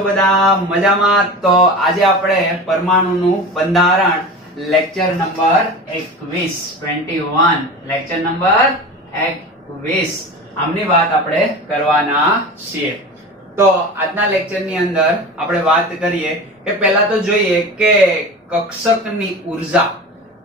છો બધા મજામાં? તો આજે આપણે પરમાણુનું બંધારણ લેક્ચર નંબર 21 લેક્ચર નંબર 21 આમની વાત આપણે કરવાના છીએ। તો આજના લેક્ચરની અંદર આપણે વાત કરીએ કે પહેલા તો જોઈએ કે કક્ષકની ઉર્જા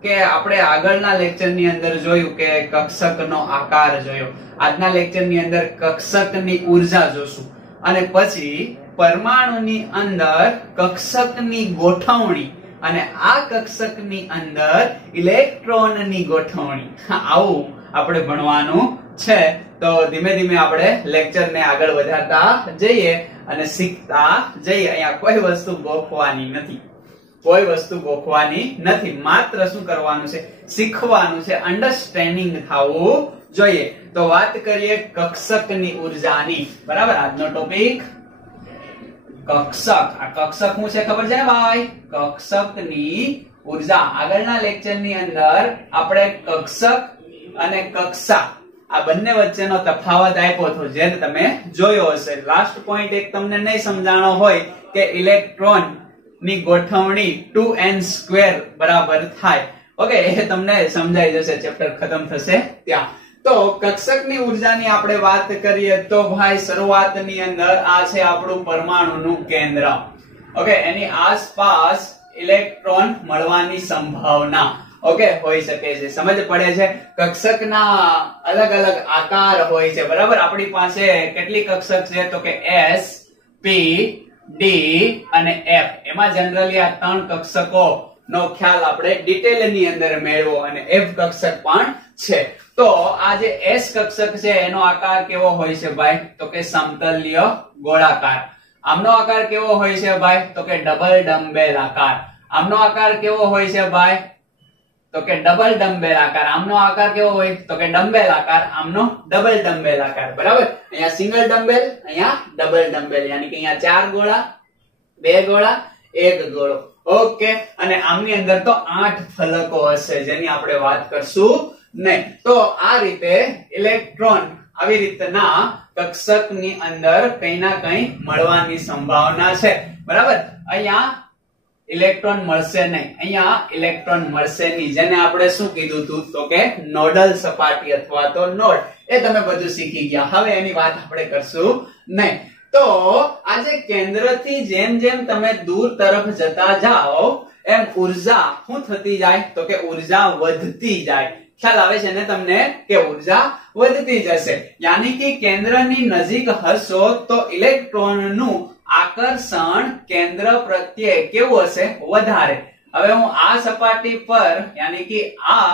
કે આપણે આગળના લેક્ચરની અંદર જોયું કે કક્ષકનો આકાર જોયો, આજના લેક્ચરની અંદર કક્ષકની ઉર્જા જોશું અને પછી પરમાણુની અંદર કક્ષકની ગોઠવણી અને આ કક્ષકની અંદર ઇલેક્ટ્રોનની ગોઠવણી, આવું આપણે ભણવાનું છે। તો ધીમે ધીમે આપણે લેક્ચરને આગળ વધારતા જઈએ અને શીખતા જઈએ। અહીંયા કોઈ વસ્તુ ગોખવાની નથી, કોઈ વસ્તુ ગોખવાની નથી, માત્ર શું કરવાનું છે? શીખવાનું છે, અન્ડરસ્ટેન્ડિંગ થવું જોઈએ। તો વાત કરીએ કક્ષકની ઉર્જાની, બરાબર? આજનો ટોપિક કક્ષક। આ કક્ષક શું છે ખબર છે ભાઈ? કક્ષકની ઉર્જા। આગળના લેક્ચરની અંદર આપણે કક્ષક અને કક્ષા આ બંને વચ્ચેનો તફાવત આપ્યો હતો, જેને તમે જોયો હશે। લાસ્ટ પોઈન્ટ એક તમને નહીં સમજાણો હોય કે ઇલેક્ટ્રોન ની ગોઠવણી 2n² બરાબર થાય। ઓકે, એ તમને સમજાઈ જશે, ચેપ્ટર ખતમ થશે ત્યાં। તો કક્ષકની ઉર્જાની આપણે વાત કરીએ તો ભાઈ શરૂઆતની અંદર આ છે આપણું પરમાણુનું કેન્દ્ર। ઓકે, એની આસપાસ ઇલેક્ટ્રોન મળવાની સંભાવના ઓકે હોઈ શકે છે, સમજ પડે છે? કક્ષકના અલગ અલગ આકાર હોય છે, બરાબર? આપણી પાસે કેટલી કક્ષક છે તો કે S, P, D અને F। એમાં જનરલી આ ત્રણ કક્ષકો નો ખ્યાલ આપણે ડિટેલ ની અંદર મેળવો અને F કક્ષક પણ છે। તો આ જે S કક્ષક છે એનો આકાર કેવો હોય છે ભાઈ? તો કે સમતલ્ય ગોળાકાર। આમનો આકાર કેવો હોય છે ભાઈ? તો કે ડબલ ડમ્બેલ આકાર। આમનો આકાર કેવો હોય છે ભાઈ? તો કે ડબલ ડમ્બેલ આકાર। આમનો આકાર કેવો હોય? તો કે ડમ્બેલ આકાર। આમનો ડબલ ડમ્બેલ આકાર, બરાબર? અહીંયા સિંગલ ડમ્બેલ, અહીંયા ડબલ ડમ્બેલ, યાની કે અહીંયા 4 ગોળા, 2 ગોળા, 1 ગોળો। ઓકે, અને આમની અંદર તો 8 ફલકો હશે જેની આપણે વાત કરશું નહીં। તો આ રીતે ઇલેક્ટ્રોન આવી રીતના કક્ષકની અંદર કઈ ના કઈ મળવાની સંભાવના છે, બરાબર? અહીંયા ઇલેક્ટ્રોન મળશે નહીં, અહીંયા ઇલેક્ટ્રોન મળશે નહીં, જેને આપણે શું કીધું હતું તો કે નોડલ સપાટી અથવા તો નોડ। એ તમે બધું શીખી ગયા, હવે એની વાત આપણે કરશું નહીં। તો આજે કેન્દ્રથી જેમ જેમ તમે દૂર તરફ જતા જાઓ એમ ઉર્જા શું થતી જાય? તો કે ઉર્જા વધતી જાય। ખ્યાલ આવે છે ને તમને કે ઉર્જા વધતી જશે, યાની કે કેન્દ્રની નજીક હશો તો ઇલેક્ટ્રોનનું આકર્ષણ કેન્દ્ર પ્રત્યે કેવું હશે? વધારે। હવે હું આ સપાટી પર યાની કે આ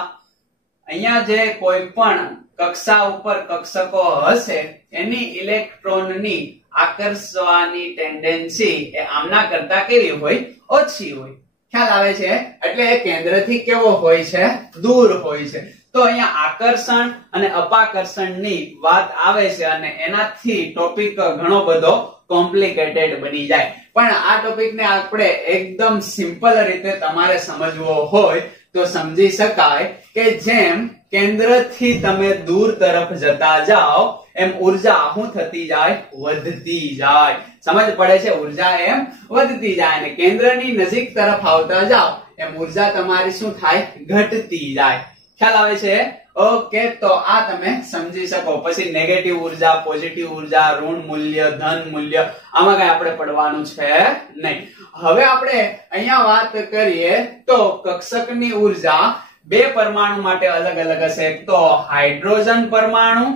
અહીંયા જે કોઈ પણ કક્ષા ઉપર કક્ષકો હશે એની ઇલેક્ટ્રોનની આકર્ષવાની ટેન્ડન્સી એ આમના કરતા કેવી હોય? ઓછી હોય। ખ્યાલ આવે છે? એટલે એ કેન્દ્રથી કેવો હોય છે? દૂર હોય છે। તો અહીંયા આકર્ષણ અને અપાકર્ષણની વાત આવે છે અને એનાથી ટોપિક ઘણો બધો કોમ્પ્લિકેટેડ બની જાય, પણ આ ટોપિકને આપણે એકદમ સિમ્પલ રીતે તમારે સમજવો હોય તો સમજી શકાય કે જેમ કેન્દ્રથી તમે દૂર તરફ જતા જાઓ એમ ઉર્જા શું થતી જાય? વધતી જાય। સમજ પડે છે? ઉર્જા એમ વધતી જાય અને કેન્દ્રની નજીક તરફ આવતા જાઓ એમ ઉર્જા તમારી શું થાય? ઘટતી જાય। ખ્યાલ આવે છે? ઓકે, તો આ તમે સમજી શકો। પછી નેગેટિવ ઉર્જા, પોઝિટિવ ઉર્જા, ઋણ મૂલ્ય, ધન મૂલ્ય, આમાં કઈ આપણે પડવાનું છે નહીં। હવે આપણે અહીંયા વાત કરીએ તો કક્ષકની ઉર્જા બે પરમાણુ માટે અલગ અલગ હશે। એક તો હાઇડ્રોજન પરમાણુ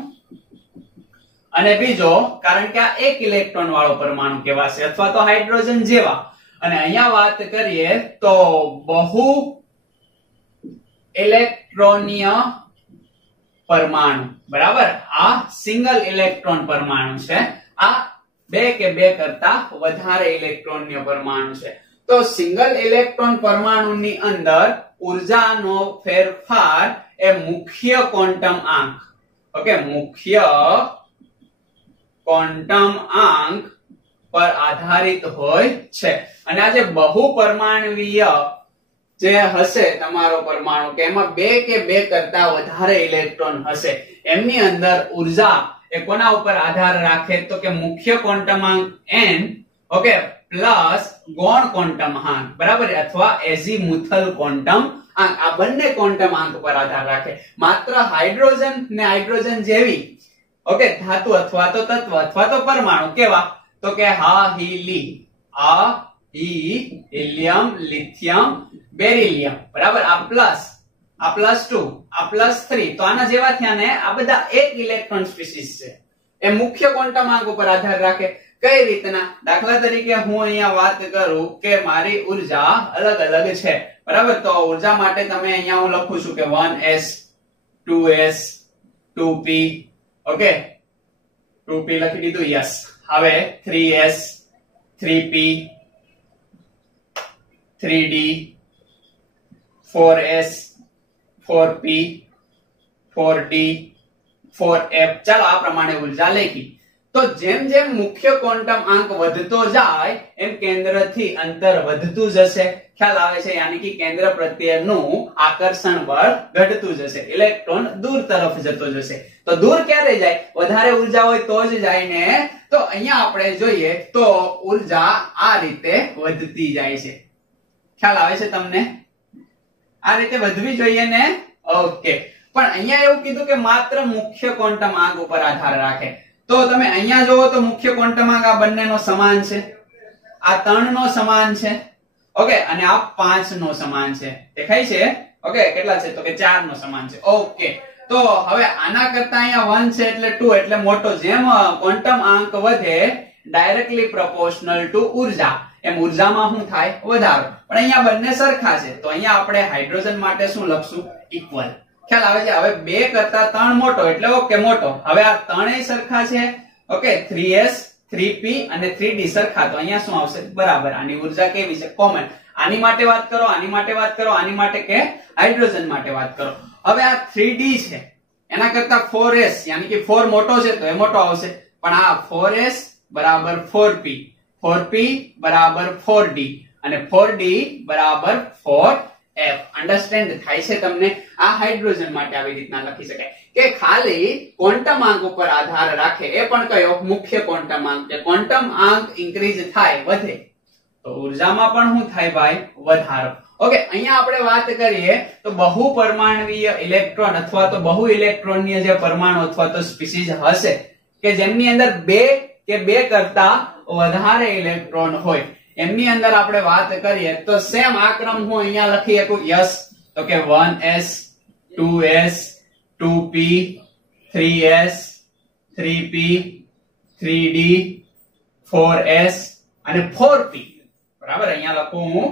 અને બીજો, કારણ કે આ એક ઇલેક્ટ્રોન વાળો પરમાણુ કહેવાશે અથવા તો હાઇડ્રોજન જેવા। અને અહીંયા વાત કરીએ તો બહુ ઇલેક્ટ્રોનીય પરમાણુ, બરાબર? આ સિંગલ ઇલેક્ટ્રોન પરમાણુ છે, આ બે કે બે કરતા વધારે ઇલેક્ટ્રોનીય પરમાણુ છે। તો સિંગલ ઇલેક્ટ્રોન પરમાણુની અંદર ઉર્જાનો ફેરફાર એ મુખ્ય ક્વોન્ટમ આંક, ઓકે, મુખ્ય ક્વોન્ટમ આંક પર આધારિત હોય છે। અને આ જે બહુ પરમાણુય જે હશે તમારો પરમાણુ કે એમાં બે કે બે કરતા વધારે ઇલેક્ટ્રોન હશે, એમની અંદર ઉર્જા એ કોના ઉપર આધાર રાખે? તો કે મુખ્ય ક્વોન્ટમ આંક n, ઓકે, પ્લસ ગૌણ ક્વોન્ટમ આંક, બરાબર, અથવા એઝીમુથલ ક્વોન્ટમ આંક. આ બંને ક્વોન્ટમ આંક પર આધાર રાખે. માત્ર હાઇડ્રોજન ને હાઇડ્રોજન જેવી ઓકે ધાતુ અથવા તો તત્વ અથવા તો પરમાણુ કેવા, તો કે હીલી, હિલિયમ, લિથિયમ, બેરિલિયમ, બરાબર. આ પ્લસ 2, આ +3, તો આના જેવા થયા ને. આ બધા એક ઇલેક્ટ્રોન સ્પીસીસ છે. એ મુખ્ય ક્વોન્ટમ આંક ઉપર આધાર રાખે. કઈ રીતના? દાખલા તરીકે હું અહીંયા વાત કરું કે મારી ઉર્જા અલગ અલગ છે, બરાબર. તો ઉર્જા માટે તમે અહીંયા હું લખું છું કે 1s 2s 2p, okay 2p લખી દીધું, યસ. હવે 3s 3p 3d 4s 4p 4d 4f. ચાલો આ પ્રમાણે ઉર્જા લખી. તો જેમ જેમ મુખ્ય ક્વોન્ટમ આંક વધતો જાય એમ કેન્દ્રથી અંતર વધતું જશે. ખ્યાલ આવે છે? યાની કે કેન્દ્ર પ્રત્યેનું આકર્ષણ બળ ઘટતું જશે. ઇલેક્ટ્રોન દૂર તરફ જતો જશે. તો દૂર ક્યારે જાય? વધારે ઉર્જા હોય તો જ જાય ને. તો અહીંયા આપણે જોઈએ તો ઉર્જા આ રીતે વધતી જાય છે. ખ્યાલ આવે છે તમને? આ રીતે વધવી જોઈએ ને. ઓકે, પણ અહીંયા એવું કીધું કે માત્ર મુખ્ય ક્વોન્ટમ આંક ઉપર આધાર રાખે. તો તમે અહીંયા જોવો તો મુખ્ય ક્વોન્ટમ આંક આ બંનેનો સમાન છે, આ 3 નો સમાન છે, ઓકે, અને આ 5 નો સમાન છે. દેખાય છે? ઓકે, કેટલા છે? તો કે 4 નો સમાન છે. ઓકે, તો હવે આના કરતા અહીંયા 1 છે એટલે 2 એટલે મોટો. જેમ ક્વોન્ટમ આંક વધે ડાયરેક્ટલી પ્રોપોર્શનલ ટુ ઉર્જા, એમ ઉર્જામાં શું થાય? વધારો. પણ અહીંયા બંને સરખા છે તો અહીંયા આપણે હાઇડ્રોજન માટે શું લખશું? ઇક્વલ. ખ્યાલ આવે છે? હવે 2 કરતા 3 મોટો એટલે ઓકે મોટો. હવે આ ત્રણેય સરખા છે, ઓકે 3s 3p અને 3d સરખા, તો અહીંયા શું આવશે? બરાબર. આની ઉર્જા કેવી છે? કોમન. આની માટે વાત કરો, આની માટે વાત કરો, આની માટે કે હાઇડ્રોજન માટે વાત કરો. હવે આ 3d છે એના કરતા 4s યાની કે 4 મોટો છે તો એ મોટો આવશે. પણ આ 4s બરાબર 4p, 4p બરાબર 4d અને 4d બરાબર 4f. અન્ડરસ્ટેન્ડ થાય છે તમને? આ હાઇડ્રોજન માટે આવી રીતના લખી શકાય કે ખાલી ક્વોન્ટમ આંક ઉપર આધાર રાખે. એ પણ કયો? મુખ્ય ક્વોન્ટમ આંક. કે ક્વોન્ટમ આંક ઇન્ક્રીઝ થાય, વધે, તો ઉર્જામાં પણ શું થાય ભાઈ? વધારો. ઓકે, અહીંયા આપણે વાત કરીએ તો બહુ પરમાણુય ઇલેક્ટ્રોન અથવા તો બહુ ઇલેક્ટ્રોનીય જે પરમાણુ અથવા તો સ્પીસીઝ હશે કે જેમની અંદર 2 કે 2 કરતા વધારે ઇલેક્ટ્રોન હોય, એમની અંદર આપણે વાત કરીએ તો સેમ આ ક્રમ હું અહીંયા લખી શકું. યસ, તો કે 1s 2s 2p 3s 3p 3d 4s અને 4p, બરાબર. અહીંયા લખું હું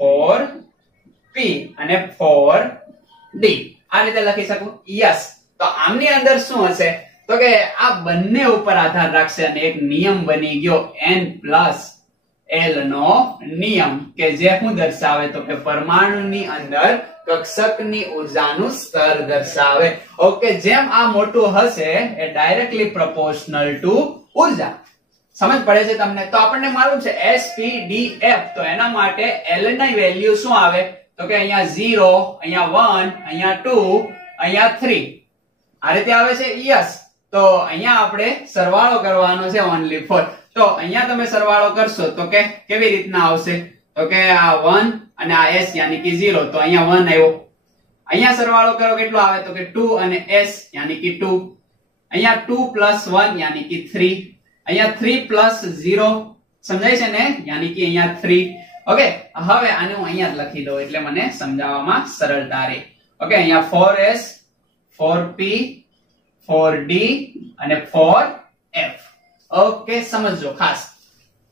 4p અને 4d, આ રીતે લખી શકું. યસ, તો આમની અંદર શું હશે? તો કે આ બંને ઉપર આધાર રાખશે અને એક નિયમ બની ગયો n+l નો નિયમ, કે જે શું દર્શાવે? તો કે પરમાણુની અંદર કક્ષકની ઉર્જાનું સ્તર દર્શાવે. ઓકે, જેમ આ મોટું હશે એ ડાયરેક્ટલી પ્રોપોર્શનલ ટુ ઉર્જા. સમજ પડે છે તમને? તો આપણને માલુમ છે SPDF, તો એના માટે L ની વેલ્યુ શું આવે? તો કે અહીંયા 0, અહીંયા 1, અહીંયા 2, અહીંયા 3, આ રીતે આવે છે. યસ, તો અહીંયા આપણે સરવાળો કરવાનો છે only for. તો અહીંયા તમે સરવાળો કરશો તો કે કેવી રીતના આવશે? તો કે આ 1 અને આ s યાની કે 0, તો અહીંયા 1 આવ્યો. અહીંયા સરવાળો કરો કેટલો આવે? તો કે 2 અને s યાની કે 2, અહીંયા 2 + 1 યાની કે 3, અહીંયા 3 + 0, સમજાય છે ને? યાની કે અહીંયા 3. ઓકે, હવે આને હું અહીંયા જ લખી દઉં એટલે મને સમજાવવામાં સરળતા રહે. ઓકે, અહીંયા 4s 4p 4d અને 4f. ઓકે, સમજો ખાસ.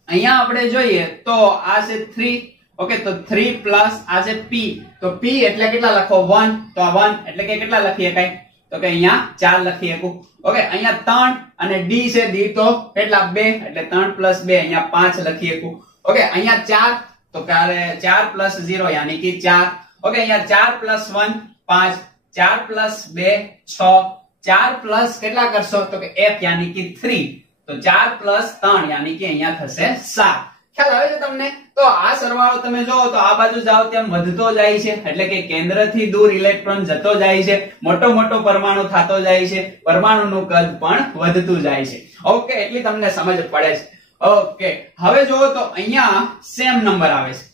અહીંયા આપણે જોઈએ તો આ છે 3, ઓકે, તો 3 પ્લસ આ છે p, તો p એટલે કેટલા લખો? 1, તો આ 1 એટલે કે કેટલા લખી શકાય? તો કે અહીંયા 4 લખી શકું. ઓકે, અહીંયા 3 અને d છે, d તો કેટલા? 2, એટલે 3 + 2 અહીંયા 5 લખી શકું. ઓકે, અહીંયા 4, તો કાલે 4 + 0 યાની કે 4. ઓકે, અહીંયા 4 + 1 5, 4 + 2 6, 4 પ્લસ કેટલા કરશો? તો કે f યાની કે 3, તો 4 + 3 યાની કે અહીંયા થશે 7. ખ્યાલ આવે છે તમને? તો આ સરવાળો તમે જોવો તો આ બાજુ જાવ તેમ વધતો જાય છે, એટલે કે કેન્દ્રથી દૂર ઇલેક્ટ્રોન જતો જાય છે, મોટો મોટો પરમાણુ થતો જાય છે, પરમાણુનું કદ પણ વધતું જાય છે. ઓકે, એટલી તમને સમજ પડે છે. ઓકે, હવે જુઓ તો અહીંયા સેમ નંબર આવે છે,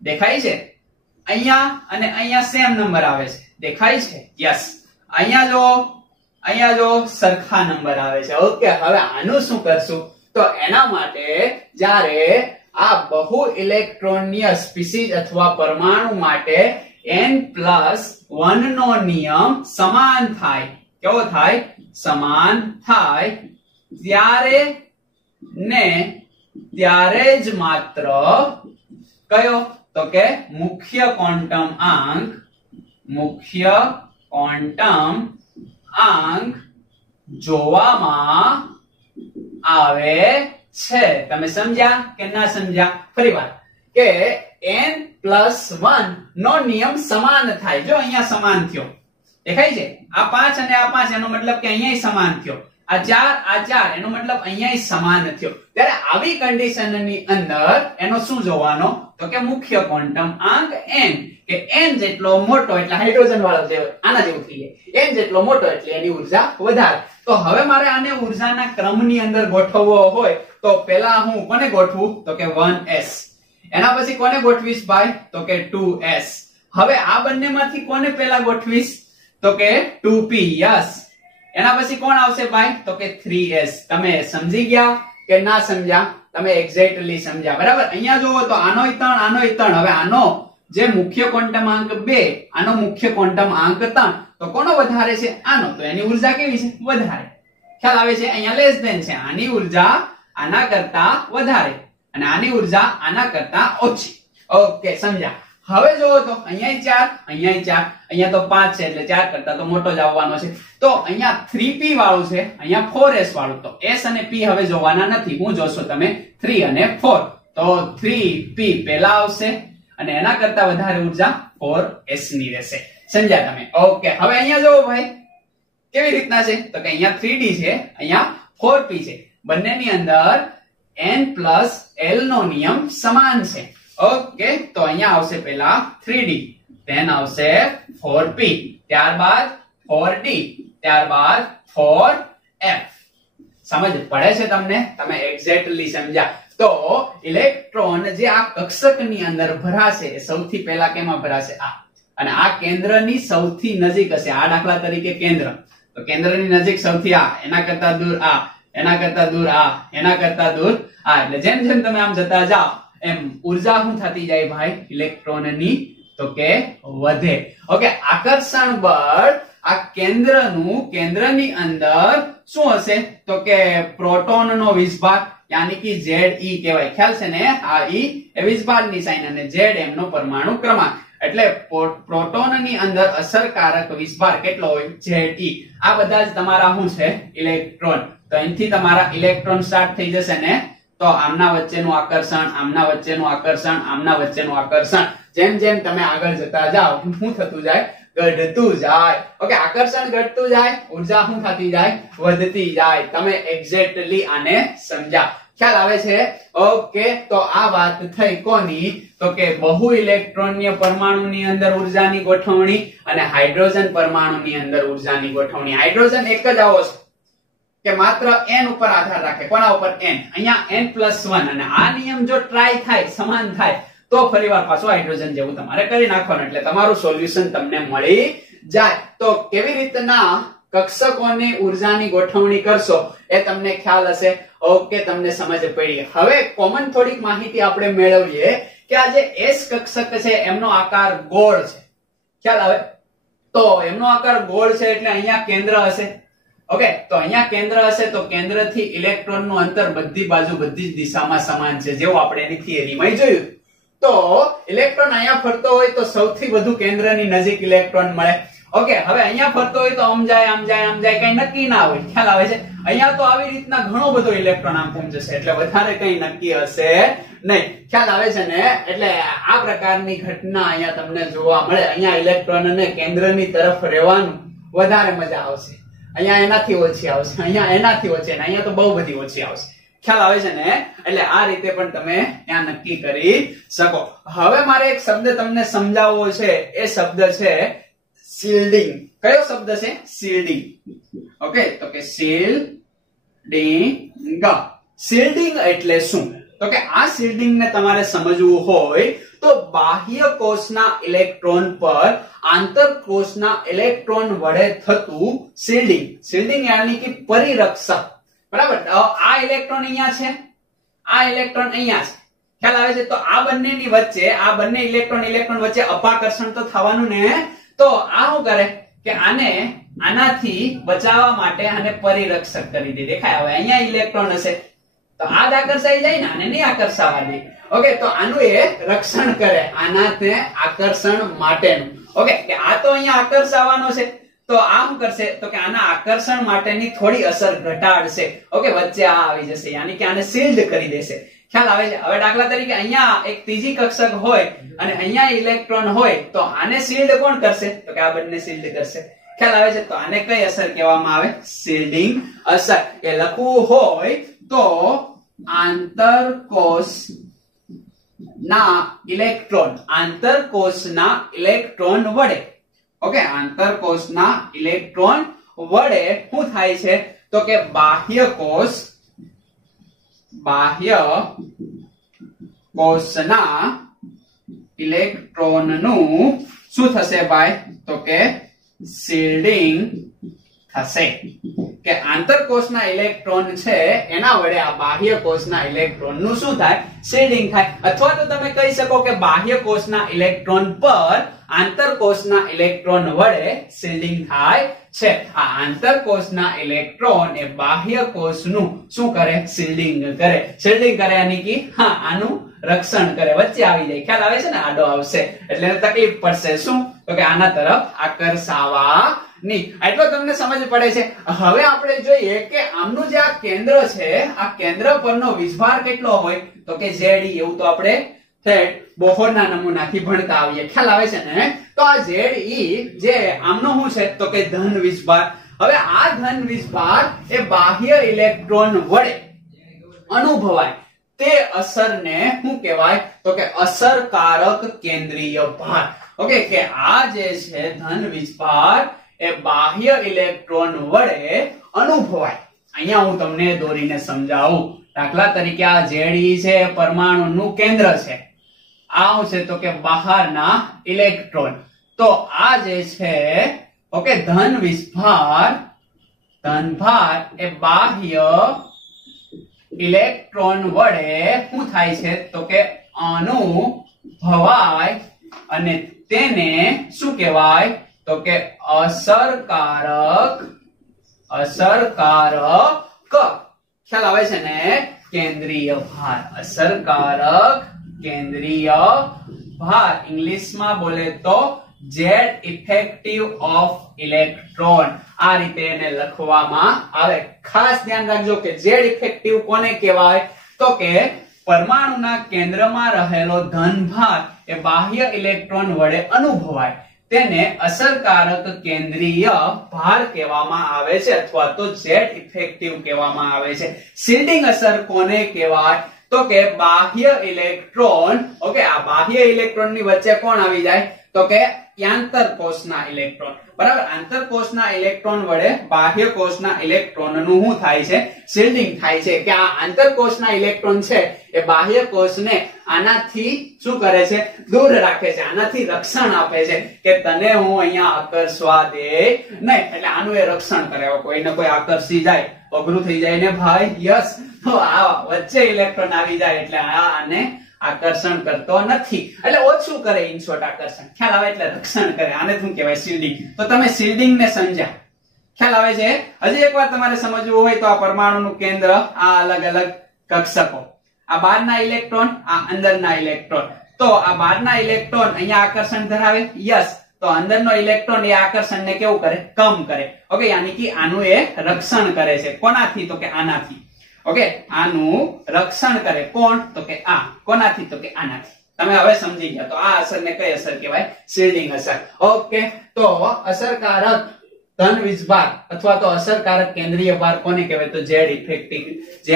દેખાય છે? અહીંયા અને અહીંયા સેમ નંબર આવે છે, દેખાય છે? યસ. અહીંયા જો સરખા નંબર આવે છે. ઓકે, હવે આનું શું કરશું? તો એના માટે જ્યારે આ બહુ ઇલેક્ટ્રોનીય સ્પીસીઝ અથવા પરમાણુ માટે n+1 નો નિયમ સમાન થાય. કેવો થાય? સમાન થાય. ત્યારે જ માત્ર કયો? તો કે મુખ્ય ક્વોન્ટમ આંક જોવામાં આવે છે. તમે સમજ્યા કે ના સમજ્યા? ફરીવાર કે n+1 નો નિયમ સમાન થાય. જો અહીંયા સમાન થયો, દેખાય છે? આ 5 અને આ 5 એનો મતલબ કે અહીંયા સમાન થયો. આ 4 એનો મતલબ અહીંયા સમાન થયો. ત્યારે આવી કન્ડિશનની અંદર એનો શું જોવાનો? તો કે મુખ્ય ક્વોન્ટમ આંક n, કે n જેટલો મોટો એટલે હાઇડ્રોજન વાળો જે આના જેવું થઈ જાય, n જેટલો મોટો એટલે એની ઉર્જા વધારે. તો હવે મારે આને ઉર્જાના ક્રમની અંદર ગોઠવવો હોય તો પહેલા હું કોને ગોઠવું? તો કે 1s. એના પછી કોને ગોઠવીશ ભાઈ? તો કે 2s. હવે આ બંનેમાંથી કોને પહેલા ગોઠવીશ? તો કે 2p. યસ. એના પછી કોણ આવશે ભાઈ? તો કે 3s. તમે સમજી ગયા કે ના સમજ્યા? તમે એક્ઝેક્ટલી સમજ્યા, બરાબર? અહીંયા જોવો તો આનોય 3. હવે આનો જે મુખ્ય ક્વોન્ટમ આંક 2, આનો મુખ્ય ક્વોન્ટમ આંક 3, તો કોનો વધારે છે? આનો. તો એની ઉર્જા કેવી છે? વધારે. ખ્યાલ આવે છે? અહીંયા લેસ ધેન છે. આની ઉર્જા આના કરતા વધારે અને આની ઉર્જા આના કરતા ઓછી. ઓકે, સમજ્યા? હવે જોવો તો અહીંયા 4, અહીંયા તો 5 છે એટલે 4 કરતા તો મોટો જ આવવાનો છે. તો અહીંયા 3p વાળું છે, અહીંયા 4s વાળું. તો s અને p હવે જોવાના નથી. હું જોશો તમે 3 અને 4. તો 3p પહેલા આવશે અને એના કરતા વધારે ઉર્જા 4s ની રહેશે. સમજ્યા તમે? ઓકે, હવે અહીંયા જોવો ભાઈ કેવી રીતના છે? તો કે અહીંયા 3d છે, અહીંયા 4p છે. બંનેની અંદર n+l નો નિયમ સમાન છે. ઓકે, તો અહીંયા આવશે પહેલા 3d, then આવશે 4p, ત્યારબાદ 4d, ત્યારબાદ 4f. સમજ પડે છે તમને? તમે એક્ઝેક્ટલી સમજ્યા? તો ઇલેક્ટ્રોન જે આ કક્ષકની અંદર ભરાશે એ સૌથી પહેલા કેમાં ભરાશે? આ. અને આ કેન્દ્રની સૌથી નજીક હશે. આ દાખલા તરીકે કેન્દ્ર, તો કેન્દ્રની નજીક સૌથી આ, એના કરતા દૂર આ, એના કરતા દૂર આ, એના કરતા દૂર આ. એટલે જેમ જેમ તમે આમ જતા જાઓ એમ ઉર્જા શું થતી જાય ભાઈ ઇલેક્ટ્રોનની? તો કે વધે. ઓકે, આકર્ષણ બળ આ કેન્દ્રની અંદર શું હશે? તો કે પ્રોટોનનો વીજભાર, યાની કે Ze કહેવાય. ખ્યાલ છે ને? આ e એ વીજભારની સાઇન અને Zm નો પરમાણુ ક્રમાંક. એટલે પ્રોટોનની અંદર અસરકારક વીજભાર કેટલો હોય? Ze. આ બધા જ તમારા શું છે? ઇલેક્ટ્રોન. તો અહીંથી તમારા ઇલેક્ટ્રોન સ્ટાર્ટ થઈ જશે ને? તો આમના વચ્ચેનું આકર્ષણ, આમના વચ્ચેનું આકર્ષણ, આમના વચ્ચેનું આકર્ષણ, જેમ જેમ તમે આગળ જતા જાઓ શું થતું જાય? ઘટતું જાય. ઓકે, આકર્ષણ ઘટતું જાય, ઉર્જા શું થતી જાય? વધતી જાય. તમે એક્ઝેક્ટલી આને સમજ્યા? ખ્યાલ આવે છે? ઓકે, તો આ વાત થઈ કોની? તો કે બહુ ઇલેક્ટ્રોનીય પરમાણુની અંદર ઉર્જાની ગોઠવણી અને હાઇડ્રોજન પરમાણુની અંદર ઉર્જાની ગોઠવણી. હાઇડ્રોજન એક જ આવો છે કે માત્ર n ઉપર આધાર રાખે. કોના ઉપર? n. અહીંયા n+1. અને આ નિયમ જો ટ્રાય થાય, સમાન થાય, તો ફરીવાર પાછું હાઇડ્રોજન જેવું તમારે કરી નાખવાનું એટલે તમારું સોલ્યુશન તમને મળી જાય. તો કેવી રીતના કક્ષકોની ઉર્જાની ગોઠવણી કરશો એ તમને ખ્યાલ હશે. ઓકે, તમને સમજ પડી. હવે કોમન થોડીક માહિતી આપણે મેળવીએ કે આ જે s કક્ષક છે એમનો આકાર ગોળ છે. ખ્યાલ આવે? તો એમનો આકાર ગોળ છે એટલે અહીંયા કેન્દ્ર હશે. ઓકે, તો અહીંયા કેન્દ્ર હશે તો કેન્દ્રથી ઇલેક્ટ્રોનનું અંતર બધી બાજુ બધી જ દિશામાં સમાન છે, જેવું આપણે એની થિયરીમાં જોયું. તો ઇલેક્ટ્રોન અહીંયા ફરતો હોય તો સૌથી વધુ કેન્દ્રની નજીક ઇલેક્ટ્રોન મળે. ઓકે, હવે અહીંયા ફરતો હોય તો આમ જાય કઈ નક્કી ના હોય. ખ્યાલ આવે છે? અહીંયા તો આવી રીતના ઘણો બધો ઇલેક્ટ્રોન આમ જશે એટલે વધારે કઈ નક્કી હશે નહીં. ખ્યાલ આવે છે ને? એટલે આ પ્રકારની ઘટના અહીંયા તમને જોવા મળે. અહીંયા ઇલેક્ટ્રોનને કેન્દ્રની તરફ રહેવાનું વધારે મજા આવશે. અહીંયા એનાથી ઓછી આવશે, અહીંયા એનાથી ઓછી, અને અહીંયા તો બહુ બધી ઓછી આવશે. ખ્યાલ આવે છે ને? એટલે આ રીતે પણ તમે ત્યાં નક્કી કરી શકો. હવે મારે એક શબ્દ તમને સમજાવવો છે. એ શબ્દ છે શિલ્ડિંગ. કયો શબ્દ છે? શિલ્ડિંગ. ઓકે, તો કે શિલ્ડિંગ. શિલ્ડિંગ એટલે શું? તો કે આ શિલ્ડિંગ ને તમારે સમજવું હોય તો બાહ્ય કોષના ઇલેક્ટ્રોન પર આંતરકોષના ઇલેક્ટ્રોન વડે થતું શિલ્ડિંગ, શિલ્ડિંગ યાની કે પરિરક્ષક, બરાબર. આ ઇલેક્ટ્રોન અહીંયા છે, આ ઇલેક્ટ્રોન અહીંયા છે, ખ્યાલ આવે છે? તો આ બંનેની વચ્ચે, આ બંને ઇલેક્ટ્રોન વચ્ચે અપાકર્ષણ તો થવાનું ને. તો આ શું કરે કે આને આનાથી બચાવવા માટે આને પરિરક્ષક કરી દે. દેખાય? હવે અહીંયા ઇલેક્ટ્રોન હશે તો આ જ આકર્ષાઈ જાય ને, આને નહીં આકર્ષાવા દે. ઓકે, તો આનું એ રક્ષણ કરે, આનાને આકર્ષણ માટેનું. ઓકે, કે આ તો અહીંયા આકર્ષાવાનો છે તો આ શું કરશે તો કે આના આકર્ષણ માટેની થોડી અસર ઘટાડશે. ઓકે, વચ્ચે આ આવી જશે, યાની કે આને શિલ્ડ કરી દેશે. ખ્યાલ આવે છે? હવે દાખલા તરીકે અહીંયા એક ત્રીજી કક્ષક હોય અને અહીંયા ઇલેક્ટ્રોન હોય તો આને શિલ્ડ કોણ કરશે? તો કે આ બંને શિલ્ડ કરશે. ખ્યાલ આવે છે? તો આને કઈ અસર કહેવામાં આવે? શિલ્ડિંગ અસર. એ લખવું હોય તો આંતરકોષના ઇલેક્ટ્રોન વડે, ઓકે, આંતરકોષના ઇલેક્ટ્રોન વડે શું થાય છે તો કે બાહ્ય કોષના ઇલેક્ટ્રોનનું શું થશે ભાઈ? તો કે શિલ્ડિંગ થશે. કે આંતરકોષના ઇલેક્ટ્રોન છે એના વડે આ બાહ્ય કોષના ઇલેક્ટ્રોન નું શું થાય? શિલ્ડિંગ થાય. અથવા તો તમે કહી શકો કે બાહ્ય કોષના ઇલેક્ટ્રોન પર આંતરકોષના ઇલેક્ટ્રોન વડે શિલ્ડિંગ થાય છે. આ આંતરકોષના ઇલેક્ટ્રોન એ બાહ્ય કોષનું શું કરે? શિલ્ડિંગ કરે. શિલ્ડિંગ કરે યાની કે હા, આનું રક્ષણ કરે, વચ્ચે આવી જાય. ખ્યાલ આવે છે ને? આડો આવશે એટલે તકલીફ પડશે. શું? તો કે આના તરફ આકર્ષાવા ની. એટલો તમને સમજ પડે છે. હવે આપણે જોઈએ કે આમનું જે આ કેન્દ્ર છે, આ કેન્દ્ર પરનો વીજભાર કેટલો હોય? તો કે Ze. એવું તો આપણે બોહરના નમૂનાથી ભણતા આવીએ. ખ્યાલ આવે છે ને? તો આ Ze જે આમનો શું છે તો કે ધન વીજભાર. હવે આ ધન વીજભાર એ બાહ્ય ઇલેક્ટ્રોન વડે અનુભવાય તે અસરને શું કહેવાય? તો કે અસરકારક કેન્દ્રીય ભાર. ઓકે, કે આ જે છે ધન વીજભાર એ બાહ્ય ઇલેક્ટ્રોન વડે અનુભવાય. અહીંયા હું તમને દોરીને સમજાવું. દાખલા તરીકે આ Ze છે પરમાણુનું કેન્દ્ર છે, આ શું છે તો કે બહારના ઇલેક્ટ્રોન. તો આ જે છે ઓકે ધનભાર એ બાહ્ય ઇલેક્ટ્રોન વડે શું થાય છે તો કે અનુભવાય અને તેને શું કહેવાય તો કે અસરકારક ખ્યાલ આવે છે ને? કેન્દ્રીય ભાર. અસરકારક કેન્દ્રીય ભાર ઇંગ્લિશમાં બોલે તો Z effective of electron. આ રીતે એને લખવામાં આવે. ખાસ ધ્યાન રાખજો કે Z effective કોને કહેવાય તો કે પરમાણુના કેન્દ્રમાં રહેલો ધનભાર એ બાહ્ય ઇલેક્ટ્રોન વડે અનુભવાય તેને અસરકારક કેન્દ્રીય ભાર કહેવામાં આવે છે અથવા તો Z effective કહેવામાં આવે છે. શિલ્ડિંગ અસર કોને કહેવાય તો કે બાહ્ય ઇલેક્ટ્રોન. ઓકે, આ બાહ્ય ઇલેક્ટ્રોન ની વચ્ચે કોણ આવી જાય તો કે આંતરકોષના ઇલેક્ટ્રોન. બરાબર, આંતરકોષના ઇલેક્ટ્રોન વડે બાહ્ય કોષના ઇલેક્ટ્રોન નું શું થાય છે? શિલ્ડિંગ થાય છે. કે આ આંતરકોષના ઇલેક્ટ્રોન છે એ બાહ્ય કોષને આનાથી શું કરે છે? દૂર રાખે છે, આનાથી રક્ષણ આપે છે કે તને હું અહીંયા આકર્ષવા દે નહીં. એટલે આનું એ રક્ષણ કરે. કોઈને કોઈ આકર્ષી જાય, અઘરું થઈ જાય ને ભાઈ, યસ, તો આ વચ્ચે ઇલેક્ટ્રોન આવી જાય એટલે આને આકર્ષણ કરતો નથી, એટલે ઓછું કરે ઇન શોર્ટ આકર્ષણ. ખ્યાલ આવે? એટલે રક્ષણ કરે. આને શું કહેવાય? શિલ્ડિંગ. તો તમે શિલ્ડિંગ ને સમજ્યા? ખ્યાલ આવે છે? હજી એકવાર તમારે સમજવું હોય તો આ પરમાણુનું કેન્દ્ર, આ અલગ અલગ કક્ષકો, આ બહારના ઇલેક્ટ્રોન, આ અંદરના ઇલેક્ટ્રોન. તો આ બહારના ઇલેક્ટ્રોન અહીંયા આકર્ષણ ધરાવે, યસ, તો અંદરનો ઇલેક્ટ્રોન એ આકર્ષણને કેવું કરે? કમ કરે. ઓકે, યાની કે આનું એ રક્ષણ કરે છે. કોનાથી? તો કે આનાથી. ઓકે, આનું રક્ષણ કરે. કોણ? તો કે આ. કોનાથી? તો કે આનાથી. તમે હવે સમજી ગયા. તો આ અસરને કઈ અસર કહેવાય? શિલ્ડિંગ અસર. ઓકે, તો અસરકારક ધન વીજભાર અથવા તો અસરકારક કેન્દ્રીય ભાર કોને કહેવાય? તો Z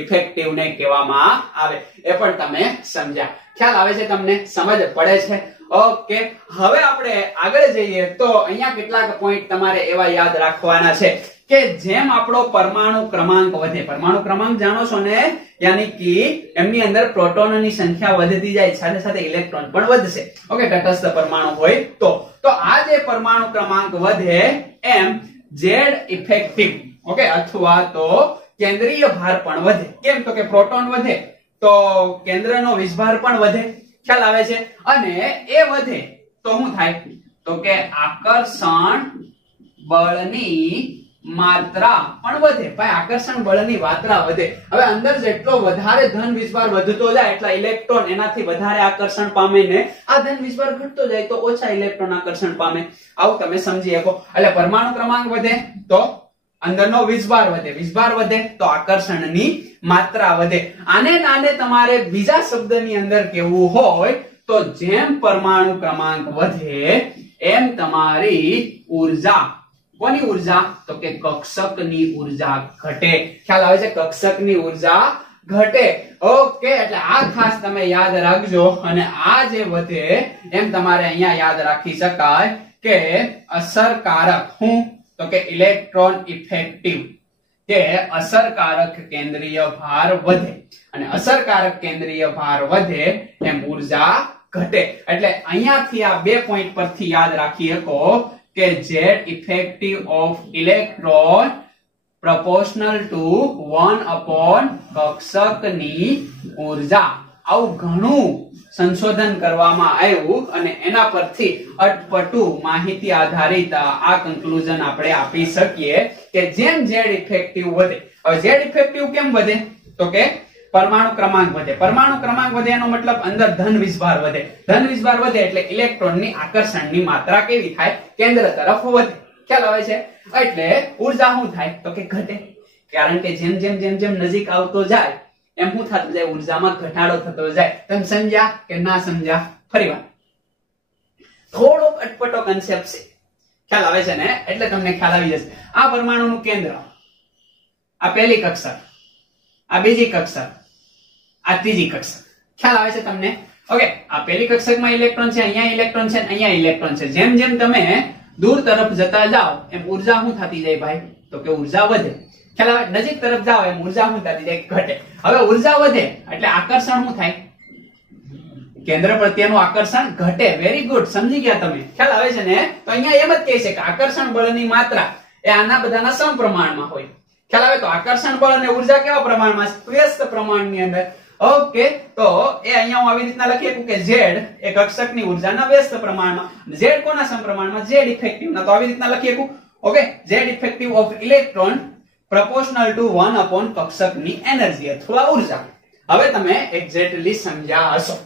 ઇફેક્ટિવ ને કહેવામાં આવે. એ પણ તમે સમજ્યા. ખ્યાલ આવે છે? તમને સમજ પડે છે? ઓકે, હવે આપણે આગળ જઈએ તો અહીંયા કેટલાક પોઈન્ટ તમારે એવા યાદ રાખવાના છે કે જેમ આપણો પરમાણુ ક્રમાંક વધે, પરમાણુ ક્રમાંક જાણો છો ને, યાની કે એમની અંદર પ્રોટોનની સંખ્યા વધતી જાય, સાથે સાથે ઇલેક્ટ્રોન પણ વધશે. ઓકે, તટસ્થ પરમાણુ હોય તો આ જે પરમાણુ ક્રમાંક વધે એમ Z ઇફેક્ટિવ, ઓકે, અથવા તો કેન્દ્રીય ભાર પણ વધે. કેમ? તો કે પ્રોટોન વધે તો કેન્દ્રનો વિસ્ભાર પણ વધે. ખ્યાલ આવે છે? અને એ વધે તો શું થાય? તો કે આકર્ષણ બળની માત્રા પણ વધે. ભાઈ, આકર્ષણ બળની માત્રા વધે. હવે અંદર જેટલો વધારે ધન વિસ્ભાર વધતો જાય એટલા ઇલેક્ટ્રોન એનાથી વધારે આકર્ષણ પામે ને આ ધન વિસ્ભાર ઘટતો જાય તો ઓછા ઇલેક્ટ્રોન આકર્ષણ પામે. આવું તમે સમજી શકો. એટલે પરમાણુ ક્રમાંક વધે તો અંદરનો વિસ્ભાર વધે, વિસ્ભાર વધે તો આકર્ષણની માત્રા વધે. આને તમારે બીજા શબ્દની અંદર કેવું હોય તો જેમ પરમાણુ ક્રમાંક વધે એમ તમારી ઉર્જા, કોની ઉર્જા? તો કે કક્ષકની ઉર્જા ઘટે. ખ્યાલ આવે છે? કક્ષકની ઉર્જા ઘટે. ઓકે, એટલે આ ખાસ તમે યાદ રાખજો. અને આ જે વધે એમ તમારે અહીંયા યાદ રાખી શકાય કે અસરકારક, હું તો કે ઇલેક્ટ્રોન ઇફેક્ટિવ, કે અસરકારક કેન્દ્રીય ભાર વધે. અને અસરકારક કેન્દ્રીય ભાર વધે એમ ઉર્જા ઘટે. એટલે અહીંયાથી આ બે પોઈન્ટ પરથી યાદ રાખી શકો કે Z effective of electron proportional to 1 upon કક્ષકની ઉર્જા. આવું ઘણું સંશોધન કરવામાં આવ્યું અને એના પરથી અટપટું માહિતી આધારિત આ કન્ક્લુઝન આપણે આપી શકીએ કે જેમ Z effective વધે. હવે Z effective કેમ વધે? તો કે પરમાણુ ક્રમાંક વધે. પરમાણુ ક્રમાંક વધે એનો મતલબ અંદર ધન વિસ્ભાર વધે. ધન વિસ્ભાર વધે એટલે ઇલેક્ટ્રોનની આકર્ષણની માત્રા કેવી થાય? કેન્દ્ર તરફ વધે. ખ્યાલ આવે છે? એટલે ઉર્જા શું થાય? તો કે ઘટે. કારણ કે જેમ જેમ જેમ જેમ નજીક આવતો જાય એમ શું થતું જાય? ઉર્જામાં ઘટાડો થતો જાય. તમે સમજ્યા કે ના સમજ્યા? ફરીવાર થોડોક અટપટો કન્સેપ્ટ છે. ખ્યાલ આવે છે ને? એટલે તમને ખ્યાલ આવી જશે. આ પરમાણુનું કેન્દ્ર, આ પહેલી કક્ષક, આ બીજી કક્ષક, આ ત્રીજી કક્ષક. ખ્યાલ આવે છે તમને? ઓકે, આ પહેલી કક્ષકમાં ઇલેક્ટ્રોન છે, અહીંયા ઇલેક્ટ્રોન છે, અહીંયા ઇલેક્ટ્રોન છે. જેમ જેમ તમે દૂર તરફ જતા જાઓ એમ ઉર્જા શું થતી જાય ભાઈ? તો કે ઉર્જા વધે. ખ્યાલ આવે? નજીક તરફ જાઓ એમ ઉર્જા શું થતી જાય? ઘટે. હવે ઉર્જા વધે એટલે આકર્ષણ શું થાય? કેન્દ્ર પ્રત્યેનું આકર્ષણ ઘટે. વેરી ગુડ, સમજી ગયા તમે? ખ્યાલ આવે છે ને? તો અહીંયા એમ જ કહે છે કે આકર્ષણ બળની માત્રા એ આના બધાના સમપ્રમાણમાં હોય. ખ્યાલ આવે? તો આકર્ષણ બળ અને ઉર્જા કેવા પ્રમાણમાં છે? વ્યસ્ત પ્રમાણની અંદર. ઓકે, તો એ અહીંયા હું આવી રીતના લખી શકું કે Z એ કક્ષકની ઉર્જાના વ્યસ્ત પ્રમાણમાં, Z કોના સમપ્રમાણમાં? Z ઇફેક્ટિવ ના. તો આવી રીતના લખી શકું. Okay, Z effective of electron proportional to 1 upon કક્ષકની એનર્જી અથવા ઉર્જા. હવે તમે એક્ઝેક્ટલી સમજ્યા હશો.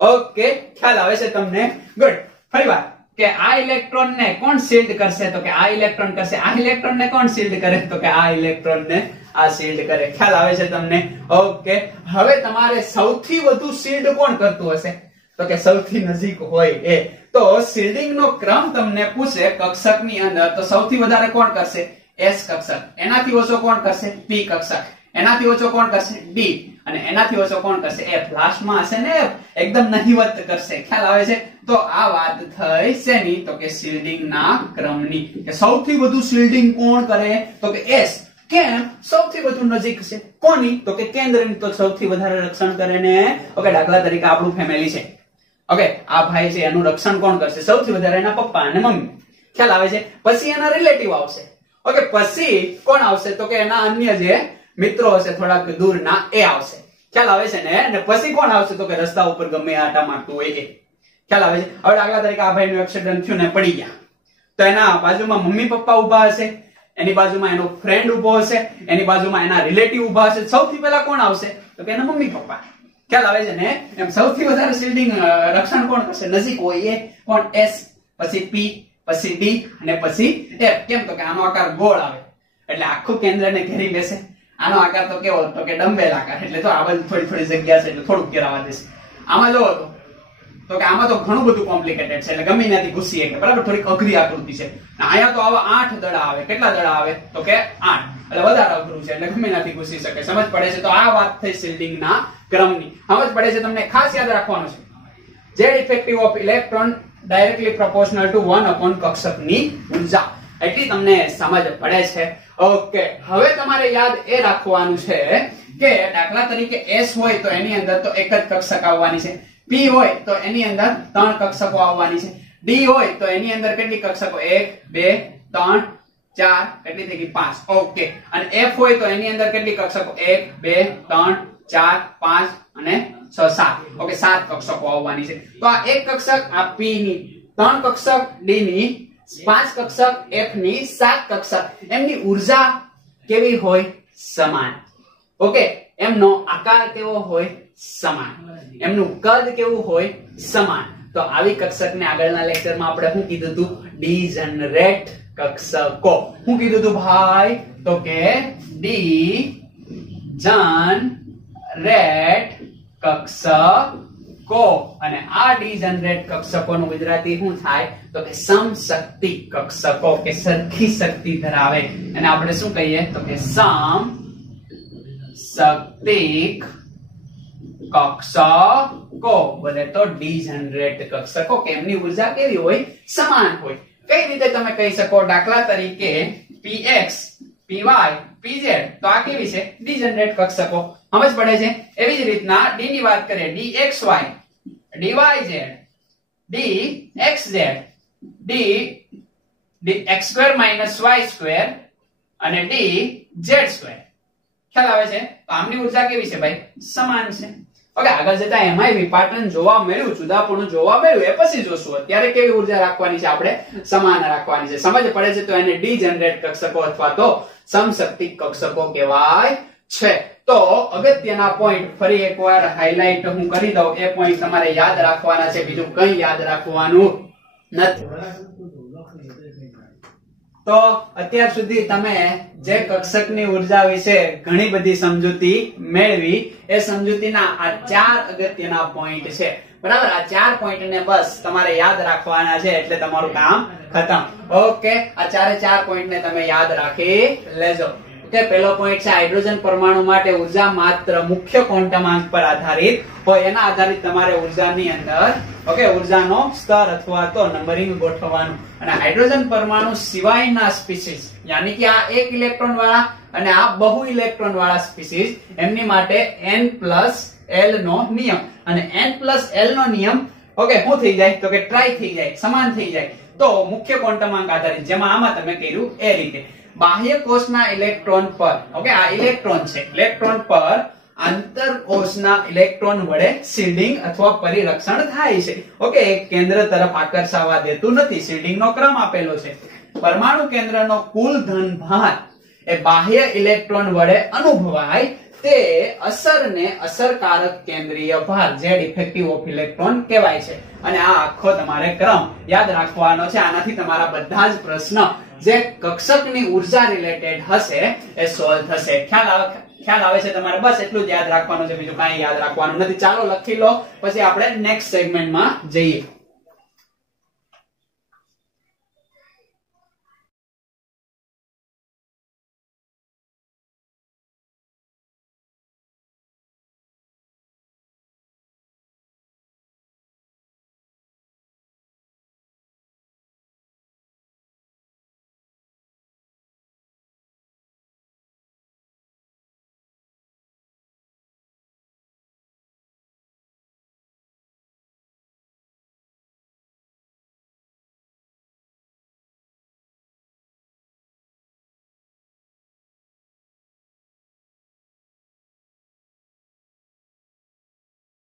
ઓકે, ખ્યાલ આવે છે તમને? ગુડ. ફરીવાર કે આ ઇલેક્ટ્રોન ને કોણ શિલ્ડ કરશે? તો કે આ ઇલેક્ટ્રોન કરશે. આ ઇલેક્ટ્રોન ને કોણ શિલ્ડ કરે? તો કે આ ઇલેક્ટ્રોન ને આ શિલ્ડ કરે. ખ્યાલ આવે છે તમને? ઓકે, હવે તમારે સૌથી વધુ શિલ્ડ કોણ કરતું હશે? તો કે સૌથી નજીક હોય એ. તો શિલ્ડિંગ નો ક્રમ તમને પૂછે કક્ષકની અંદર તો સૌથી વધારે કોણ કરશે? S કક્ષક. એનાથી ઓછો કોણ કરશે? P કક્ષક. એનાથી ઓછો કોણ કરશે? D. અને એનાથી ઓછો કોણ કરશે? F. લાસ્ટમાં હશે ને એકદમ નહિવત કરશે. ખ્યાલ આવે છે? તો આ વાત થઈ શેની? તો કે શિલ્ડિંગ ના ક્રમની. કે સૌથી વધુ શિલ્ડિંગ કોણ કરે? તો કે S. કેમ? સૌથી વધુ નજીક છે. કોની? તો કે કેન્દ્રની. તો સૌથી વધારે રક્ષણ કરે ને. ઓકે, દાખલા તરીકે આપણું ફેમિલી છે. ઓકે, આ ભાઈ છે એનું રક્ષણ કોણ કરશે? સૌથી વધારે એના પપ્પા અને મમ્મી. ખ્યાલ આવે છે? પછી એના રિલેટિવ આવશે. ઓકે, પછી કોણ આવશે? તો કે એના અન્ય જે મિત્રો હશે થોડાક દૂરના એ આવશે. ખ્યાલ આવે છે ને? અને પછી કોણ આવશે? તો કે રસ્તા ઉપર ગમે આટા મારતું હોય એ. ખ્યાલ આવે છે? હવે દાખલા તરીકે આ ભાઈનું એક્સિડન્ટ થયું ને પડી ગયા તો એના બાજુમાં મમ્મી પપ્પા ઉભા હશે, એની બાજુમાં એનો ફ્રેન્ડ ઉભો હશે, એની બાજુમાં એના રિલેટિવ ઉભા હશે. સૌથી પહેલા કોણ આવશે? તો કે એના મમ્મી પપ્પા. ખ્યાલ આવે છે ને? એમ સૌથી વધારે શિલ્ડિંગ રક્ષણ કોણ કરશે? નજીક હોય એ. કોણ? S, પછી P, પછી D અને પછી F. કેમ? તો કે આનો આકાર ગોળ આવે એટલે આખું કેન્દ્રને ઘેરી લેશે. આનો આકાર તો કેવો? તો કે ડમ્બેલ આકાર. એટલે તો આ બાજુ થોડી થોડી જગ્યા છે એટલે થોડુંક ઘેરાવા દેશે. આમાં જોવો તો કે આમાં તો ઘણું બધું કોમ્પ્લિકેટેડ છે એટલે ગમે ત્યાંથી ઘૂસી શકે. બરાબર? થોડીક અઘરી આકૃતિ છે. અહીંયા તો આવા 8 દડા આવે. કેટલા દડા આવે? તો કે 8. એટલે વધારે અઘરું છે એટલે ગમે ત્યાંથી ઘૂસી શકે. સમજ પડે છે? તો આ વાત થઈ શિલ્ડિંગ ના ક્રમની. સમજ પડે છે તમને? ખાસ યાદ રાખવાનું છે Z effective of electron directly proportional to 1 upon કક્ષકની ઉર્જા. એટલી તમને સમજ પડે છે? ઓકે, હવે તમારે યાદ એ રાખવાનું છે કે દાખલા તરીકે S હોય તો એની અંદર તો એક જ કક્ષક આવવાની છે, P હોય તો એની અંદર 3 કક્ષકો આવવાની છે, D હોય તો એની અંદર કેટલી કક્ષકો 1 2 3 4 કેટલી થઈ ગઈ 5. ઓકે, અને F હોય તો એની અંદર કેટલી કક્ષકો 1 2 3 4 5 અને 6 7. ઓકે, 7 કક્ષકો આવવાની છે. તો આ એક કક્ષક, આ P ની 3 કક્ષક, D ની 5 કક્ષક, F ની 7 કક્ષક, એમની ઉર્જા કેવી હોય? સમાન. ઓકે, એમનો આકાર કેવો હોય? સમાન. એમનું કદ કેવું હોય? સમાન. તો આવી કક્ષકને આગળના લેક્ચરમાં આપણે શું કીધું હતું? ડિજનરેટ કક્ષકો. શું કીધું હતું ભાઈ? તો કે ડિજનરેટ કક્ષકો. અને આ ડિજનરેટ કક્ષકોનું ગુજરાતી શું થાય? તો કે સમશક્તિ કક્ષકો, કે સરખી શક્તિ ધરાવે. અને આપણે શું કહીએ? તો કે સમશક્તિક કક્ષકો, બોલે તો ડિજનરેટ કક્ષકો, કે એમની ઉર્જા કેવી હોય? સમાન હોય. કઈ રીતે તમે કહી શકો? દાખલા તરીકે px, py, pz, તો આ કેવી છે? ડિજનરેટ કક્ષકો. સમજ પડે છે? એવી જ રીતના d ની વાત કરીએ, dxy, dyz, dxz, dx2 y2 અને dz2. ખ્યાલ આવે છે? તો આમની ઉર્જા કેવી છે ભાઈ? સમાન છે. ઓકે, આગળ જતા એમાંય વિપાટન જોવા મળ્યું, જુદાપણું જોવા મળ્યું, એ પછી જોશું. અત્યારે કેવી ઉર્જા રાખવાની છે? આપણે સમાન રાખવાની છે. સમજ પડે છે? તો એને ડિજનરેટ કક્ષકો અથવા તો સમશક્તિક કક્ષકો કહેવાય છે. તો અગત્યના પોઈન્ટ ફરી એકવાર હાઇલાઇટ હું કરી દઉં. એ પોઈન્ટ તમારે યાદ રાખવાના છે, બીજું કંઈ યાદ રાખવાનું નથી. તો અત્યાર સુધી તમે જે કક્ષકની ઉર્જા વિશે ઘણી બધી સમજૂતી મેળવી, એ સમજૂતીના આ 4 અગત્યના પોઈન્ટ છે. બરાબર? આ 4 પોઈન્ટને બસ તમારે યાદ રાખવાના છે, એટલે તમારું કામ ખતમ. ઓકે, આ 4 પોઈન્ટને તમે યાદ રાખી લેજો. ઓકે, પહેલો પોઈન્ટ છે હાઇડ્રોજન પરમાણુ માટે ઉર્જા માત્ર મુખ્ય ક્વોન્ટમાંક પર આધારિત હોય. એના આધારિત તમારે ઉર્જાની અંદર ઓકે ઉર્જાનો સ્તર અથવા તો નંબરિંગ ગોઠવવાનું. અને હાઇડ્રોજન પરમાણુ સિવાયના સ્પીસીસ, યાની કે આ 1 ઇલેક્ટ્રોન વાળા અને આ બહુ ઇલેક્ટ્રોન વાળા સ્પીસીસ, એમની માટે n+l નો નિયમ. અને n+l નો નિયમ ઓકે શું થઈ જાય? તો કે ટ્રાય થઈ જાય, સમાન થઈ જાય. તો મુખ્ય ક્વોન્ટમાંક આધારિત, જેમાં આમાં તમે કર્યું એ રીતે, બાહ્ય કોષના ઇલેક્ટ્રોન પર ઓકે આ ઇલેક્ટ્રોન છે, ઇલેક્ટ્રોન પર આંતરકોષના ઇલેક્ટ્રોન વડે શિલ્ડિંગ અથવા પરિરક્ષણ થાય છે. ઓકે, એક કેન્દ્ર તરફ આકર્ષાવા દેતું નથી. શિલ્ડિંગનો ક્રમ આપેલો છે. પરમાણુ કેન્દ્રનો કુલ ધનભાર એ બાહ્ય ઇલેક્ટ્રોન વડે અનુભવાય તે અસરને અસરકારક કેન્દ્રીય ભાર, જેડ ઇફેક્ટિવ ઓફ ઇલેક્ટ્રોન કહેવાય છે. અને આ આખો તમારે ક્રમ યાદ રાખવાનો છે. આનાથી તમારા બધા જ પ્રશ્ન જે કક્ષકની ઉર્જા રિલેટેડ હશે એ સોલ્વ થશે. ખ્યાલ આવે છે તમારે? બસ એટલું જ યાદ રાખવાનું છે, બીજું કાંઈ યાદ રાખવાનું નથી. ચાલો લખી લો, પછી આપણે નેક્સ્ટ સેગમેન્ટમાં જઈએ.